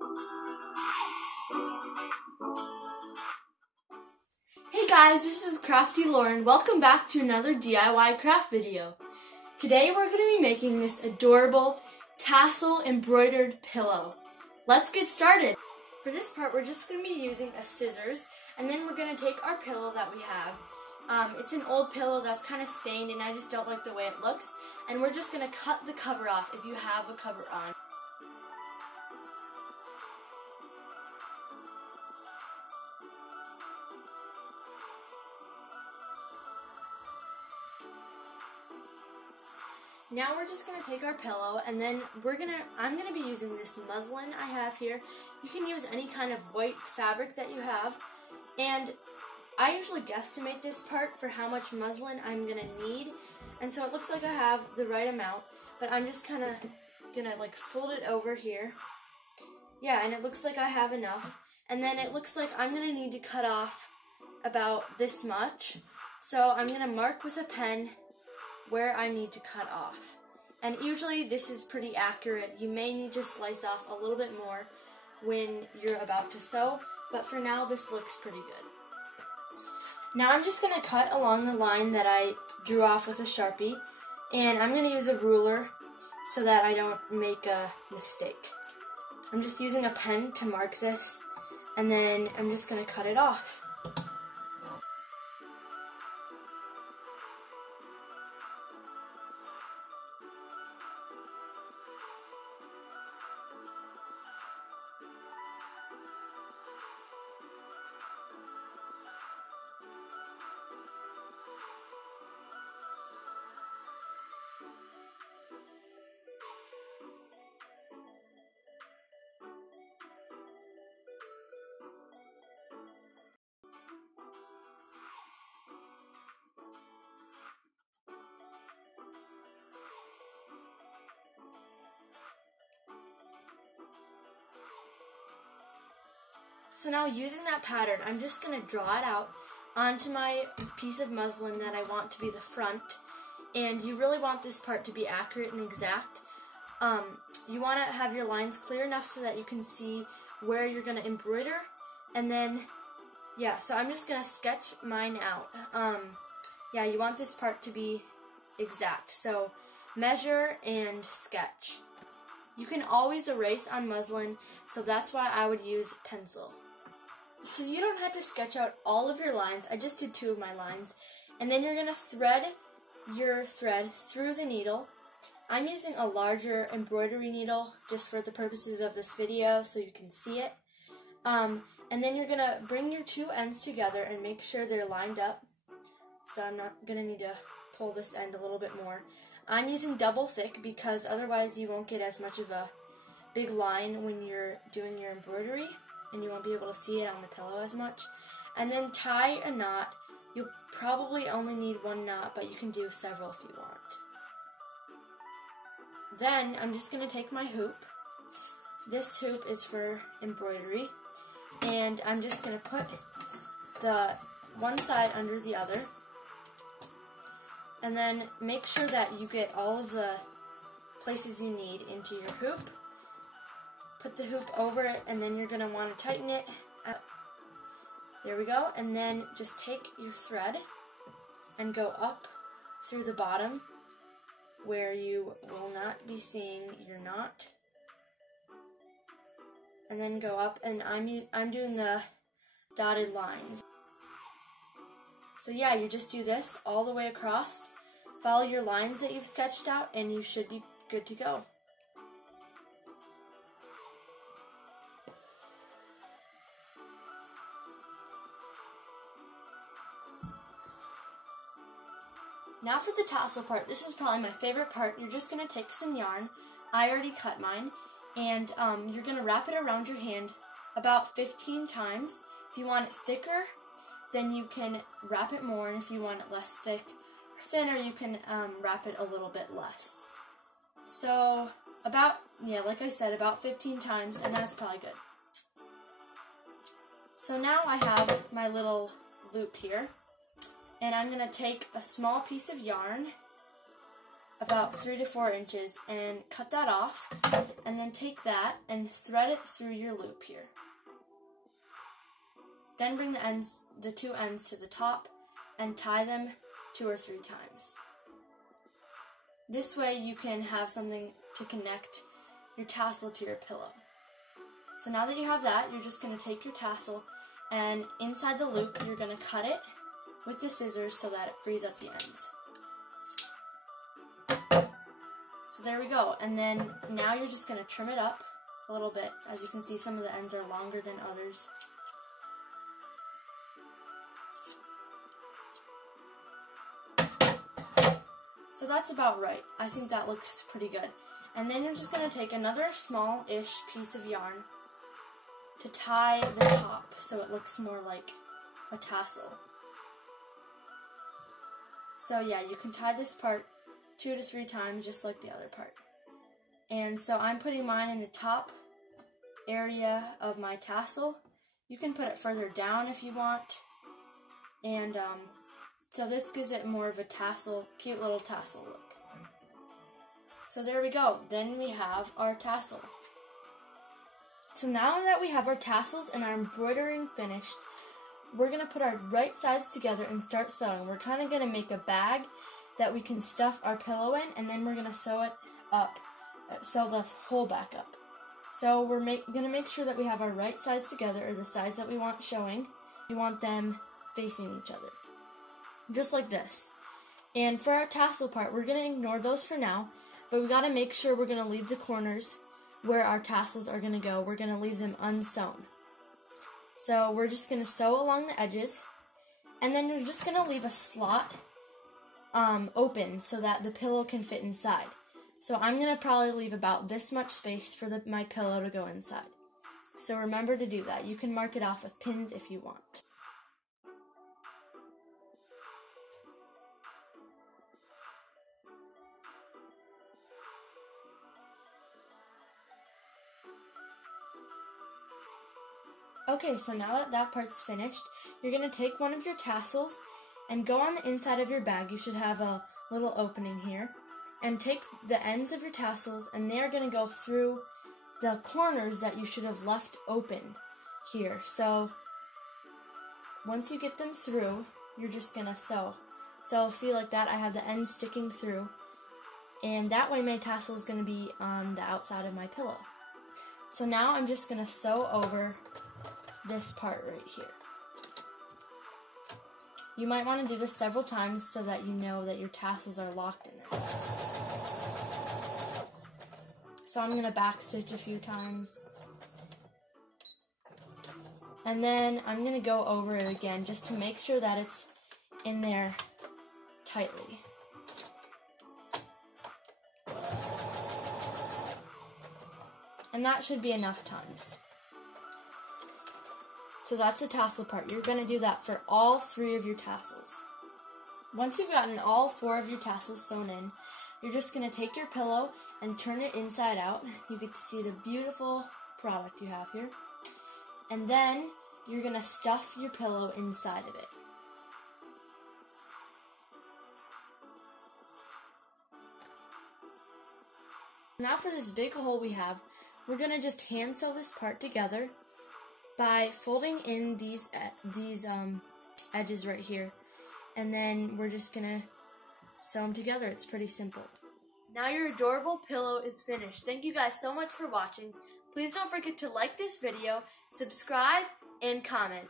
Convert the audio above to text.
Hey guys, this is Crafty Lauren. Welcome back to another DIY craft video. Today we're going to be making this adorable tassel embroidered pillow. Let's get started. For this part, we're just going to be using a scissors, and then we're going to take our pillow that we have. It's an old pillow that's kind of stained, and I just don't like the way it looks. And we're just going to cut the cover off if you have a cover on. Now we're just going to take our pillow, and then I'm going to be using this muslin I have here. You can use any kind of white fabric that you have, and I usually guesstimate this part for how much muslin I'm going to need, and so it looks like I have the right amount, but I'm just kind of going to like fold it over here. Yeah, and it looks like I have enough, and then it looks like I'm going to need to cut off about this much, so I'm going to mark with a pen where I need to cut off. And usually this is pretty accurate. You may need to slice off a little bit more when you're about to sew, but for now this looks pretty good. Now I'm just going to cut along the line that I drew off with a Sharpie, and I'm going to use a ruler so that I don't make a mistake. I'm just using a pen to mark this, and then I'm just going to cut it off. So now using that pattern, I'm just going to draw it out onto my piece of muslin that I want to be the front. And you really want this part to be accurate and exact. You want to have your lines clear enough so that you can see where you're going to embroider. And then, yeah, so I'm just going to sketch mine out. Yeah, you want this part to be exact. So measure and sketch. You can always erase on muslin, so that's why I would use pencil. So you don't have to sketch out all of your lines. I just did 2 of my lines. And then you're going to thread your thread through the needle. I'm using a larger embroidery needle just for the purposes of this video so you can see it. And then you're going to bring your 2 ends together and make sure they're lined up. So I'm not going to need to pull this end a little bit more. I'm using double thick because otherwise you won't get as much of a big line when you're doing your embroidery, and you won't be able to see it on the pillow as much. And then tie a knot. You'll probably only need 1 knot, but you can do several if you want. Then I'm just going to take my hoop. This hoop is for embroidery, and I'm just going to put the one side under the other. And then make sure that you get all of the places you need into your hoop. Put the hoop over it, and then you're going to want to tighten it. There we go. And then just take your thread and go up through the bottom where you will not be seeing your knot. And then go up, and I'm doing the dotted lines. So yeah, you just do this all the way across. Follow your lines that you've sketched out, and you should be good to go. Now for the tassel part, this is probably my favorite part. You're just going to take some yarn. I already cut mine. And you're going to wrap it around your hand about 15 times. If you want it thicker, then you can wrap it more. And if you want it less thick or thinner, you can wrap it a little bit less. So about, yeah, like I said, about 15 times, and that's probably good. So now I have my little loop here. And I'm going to take a small piece of yarn, about 3 to 4 inches, and cut that off, and then take that and thread it through your loop here. Then bring the two ends to the top and tie them 2 or 3 times. This way you can have something to connect your tassel to your pillow. So now that you have that, you're just going to take your tassel, and inside the loop you're going to cut it with the scissors so that it frees up the ends. So there we go, and then now you're just going to trim it up a little bit. As you can see, some of the ends are longer than others. So that's about right. I think that looks pretty good. And then you're just going to take another small-ish piece of yarn to tie the top so it looks more like a tassel. So yeah, you can tie this part 2 to 3 times just like the other part. And so I'm putting mine in the top area of my tassel. You can put it further down if you want. And so this gives it more of a tassel, cute little tassel look. So there we go. Then we have our tassel. So now that we have our tassels and our embroidering finished, we're going to put our right sides together and start sewing. We're kind of going to make a bag that we can stuff our pillow in, and then we're going to sew it up, sew the hole back up. So we're going to make sure that we have our right sides together, or the sides that we want showing. We want them facing each other, just like this. And for our tassel part, we're going to ignore those for now, but we got to make sure we're going to leave the corners where our tassels are going to go. We're going to leave them unsewn. So we're just going to sew along the edges, and then you're just going to leave a slot open so that the pillow can fit inside. So I'm going to probably leave about this much space for my pillow to go inside. So remember to do that. You can mark it off with pins if you want. Okay, so now that that part's finished, you're going to take one of your tassels and go on the inside of your bag. You should have a little opening here. And take the ends of your tassels, and they're going to go through the corners that you should have left open here. So once you get them through, you're just going to sew. So see, like that, I have the ends sticking through. And that way my tassel is going to be on the outside of my pillow. So now I'm just going to sew over this part right here. You might want to do this several times so that you know that your tassels are locked in there. So I'm going to back stitch a few times. And then I'm going to go over it again just to make sure that it's in there tightly. And that should be enough times. So that's the tassel part. You're going to do that for all 3 of your tassels. Once you've gotten all 4 of your tassels sewn in, you're just going to take your pillow and turn it inside out. You get to see the beautiful product you have here. And then you're going to stuff your pillow inside of it. Now for this big hole we have, we're going to just hand sew this part together by folding in these edges right here, and then we're just gonna sew them together. It's pretty simple. Now your adorable pillow is finished. Thank you guys so much for watching. Please don't forget to like this video, subscribe, and comment.